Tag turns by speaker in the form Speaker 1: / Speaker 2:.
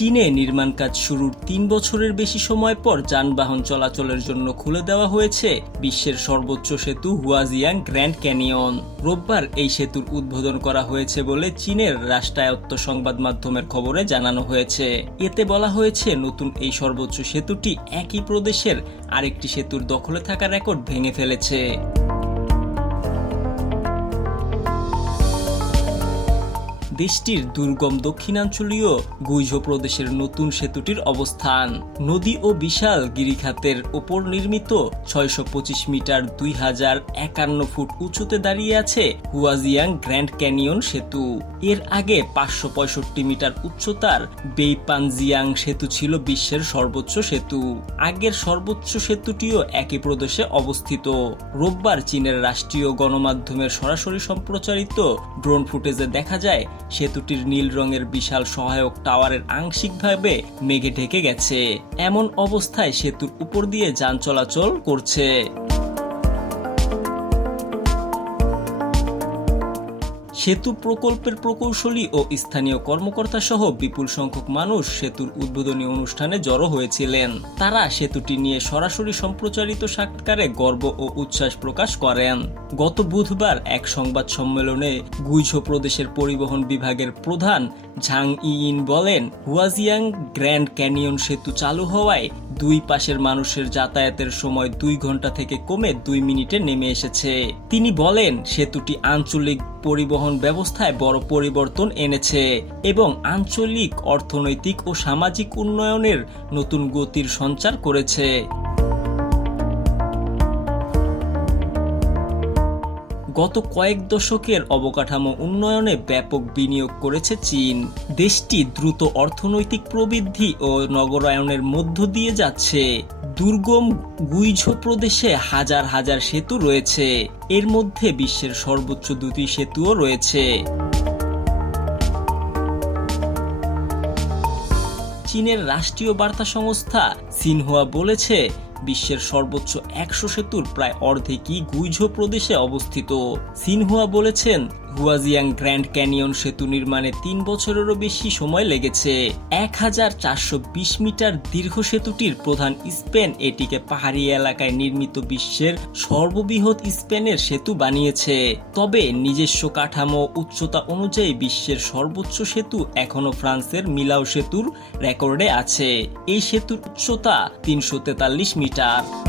Speaker 1: চীনে নির্মাণ কাজ শুরুর তিন বছরের বেশি সময় পর যানবাহন চলাচলের জন্য খুলে দেওয়া হয়েছে বিশ্বের সর্বোচ্চ সেতু হুয়াজিয়াং গ্র্যান্ড ক্যানিয়ন। রোববার এই সেতুর উদ্বোধন করা হয়েছে বলে চীনের রাষ্ট্রায়ত্ত সংবাদ মাধ্যমের খবরে জানানো হয়েছে। এতে বলা হয়েছে, নতুন এই সর্বোচ্চ সেতুটি একই প্রদেশের আরেকটি সেতুর দখলে থাকা রেকর্ড ভেঙে ফেলেছে। দেশটির দুর্গম দক্ষিণাঞ্চলীয় গুইঝো প্রদেশের নতুন সেতুটির অবস্থান। নদী ও বিশাল গিরিখাতের ওপর নির্মিত ছয়শো পঁচিশ মিটার দুই হাজার একান্ন ফুট উঁচুতে দাঁড়িয়ে আছে হুয়াজিয়াং গ্র্যান্ড ক্যানিয়ন সেতু। এর আগে পাঁচশো পঁয়ষট্টি মিটার উচ্চতার বেইপানজিয়াং সেতু ছিল বিশ্বের সর্বোচ্চ সেতু। আগের সর্বোচ্চ সেতুটিও একই প্রদেশে অবস্থিত। রোববার চীনের রাষ্ট্রীয় গণমাধ্যমের সরাসরি সম্প্রচারিত ড্রোন ফুটেজে দেখা যায় সেতুটির নীল রঙের বিশাল সহায়ক টাওয়ারের আংশিকভাবে মেঘে ঢেকে গেছে। এমন অবস্থায় সেতুর উপর দিয়ে যান চলাচল করছে। সেতু প্রকল্পের প্রকৌশলী ও স্থানীয় কর্মকর্তা সহ বিপুল সংখ্যক মানুষ সেতুর উদ্বোধনী অনুষ্ঠানে জড়ো হয়েছিলেন। তারা সেতুটি নিয়ে সরাসরি সম্প্রচারিত সাক্ষাৎকারে গর্ব ও উচ্ছ্বাস প্রকাশ করেন। গত বুধবার এক সংবাদ সম্মেলনে গুইঝো প্রদেশের পরিবহন বিভাগের প্রধান ঝাং ইন বলেন, হুয়াজিয়াং গ্র্যান্ড ক্যানিয়ন সেতু চালু হওয়ায় দুই পাশের মানুষের যাতায়াতের সময় দুই ঘণ্টা থেকে কমে দুই মিনিটে নেমে এসেছে। তিনি বলেন, সেতুটি আঞ্চলিক পরিবহন ব্যবস্থায় বড় পরিবর্তন এনেছে এবং আঞ্চলিক অর্থনৈতিক ও সামাজিক উন্নয়নের নতুন গতির সঞ্চার করেছে। গত কয়েক দশকের অবকাঠামো উন্নয়নে ব্যাপক বিনিয়োগ করেছে চীন। দেশটি দ্রুত অর্থনৈতিক প্রবৃদ্ধি ও নগরায়নের মধ্য দিয়ে যাচ্ছে। দুর্গম গুইঝো প্রদেশে হাজার হাজার সেতু রয়েছে। এর মধ্যে বিশ্বের সর্বোচ্চ দুটি সেতুও রয়েছে। চীনের রাষ্ট্রীয় বার্তা সংস্থা সিনহুয়া বলেছে বিশ্বের সর্বোচ্চ একশো সেতুর প্রায় অর্ধেকই গুইঝো প্রদেশে অবস্থিত। সিনহুয়া বলেছেন হুয়াজিয়াং গ্র্যান্ড ক্যানিয়ন সেতু নির্মাণে তিন বছরেরও বেশি সময় লেগেছে। এক হাজার চারশো বিশ মিটার দীর্ঘ সেতুটির প্রধান স্পেন এটিকে পাহাড়ি এলাকায় নির্মিত বিশ্বের সর্ববৃহৎ স্পেনের সেতু বানিয়েছে। তবে নিজস্ব কাঠামো উচ্চতা অনুযায়ী বিশ্বের সর্বোচ্চ সেতু এখনও ফ্রান্সের মিলাও সেতুর রেকর্ডে আছে। এই সেতুর উচ্চতা তিনশো তেতাল্লিশ মিটার।